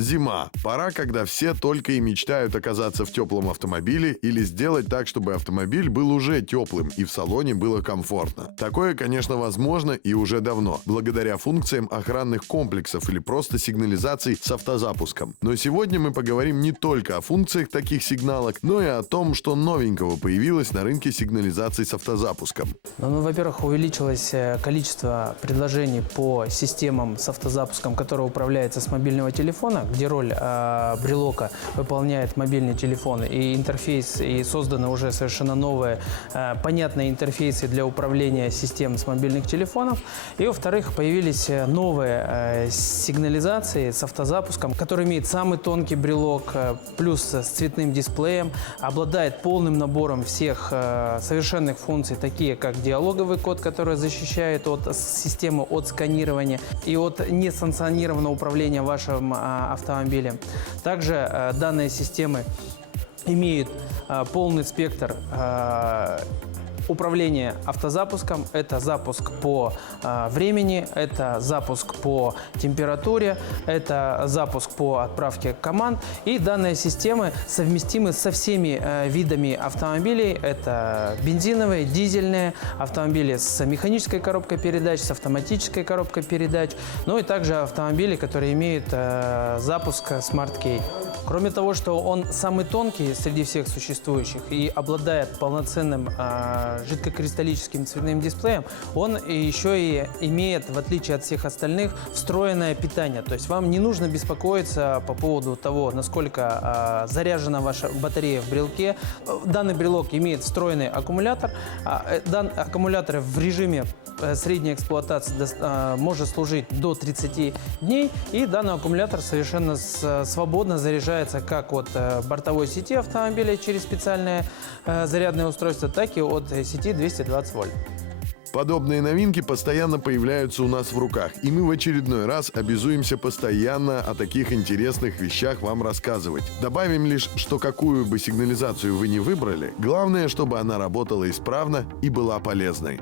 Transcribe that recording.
Зима. Пора, когда все только и мечтают оказаться в теплом автомобиле или сделать так, чтобы автомобиль был уже теплым и в салоне было комфортно. Такое, конечно, возможно и уже давно, благодаря функциям охранных комплексов или просто сигнализаций с автозапуском. Но сегодня мы поговорим не только о функциях таких сигналок, но и о том, что новенького появилось на рынке сигнализаций с автозапуском. Во-первых, увеличилось количество предложений по системам с автозапуском, которые управляются с мобильного телефона, где роль брелока выполняет мобильный телефон и интерфейс, и созданы уже совершенно новые понятные интерфейсы для управления системой с мобильных телефонов. И, во-вторых, появились новые сигнализации с автозапуском, которые имеют самый тонкий брелок, плюс с цветным дисплеем, обладает полным набором всех совершенных функций, такие как диалоговый код, который защищает от системы от сканирования и от несанкционированного управления вашим автомобилем. Также данные системы имеют полный спектр управления автозапуском. Это запуск по времени, это запуск по температуре, это запуск по отправке команд. И данные системы совместимы со всеми видами автомобилей. Это бензиновые, дизельные, автомобили с механической коробкой передач, с автоматической коробкой передач, ну и также автомобили, которые имеют запуск Smart Key. Кроме того, что он самый тонкий среди всех существующих и обладает полноценным жидкокристаллическим цветным дисплеем, он еще и имеет, в отличие от всех остальных, встроенное питание. То есть вам не нужно беспокоиться по поводу того, насколько заряжена ваша батарея в брелке. Данный брелок имеет встроенный аккумулятор. Данный аккумулятор в режиме средней эксплуатации может служить до 30 дней. И данный аккумулятор совершенно свободно заряжается как от бортовой сети автомобиля через специальное зарядное устройство, так и от сети 220 вольт. Подобные новинки постоянно появляются у нас в руках, и мы в очередной раз обязуемся постоянно о таких интересных вещах вам рассказывать. Добавим лишь, что какую бы сигнализацию вы ни выбрали, главное, чтобы она работала исправно и была полезной.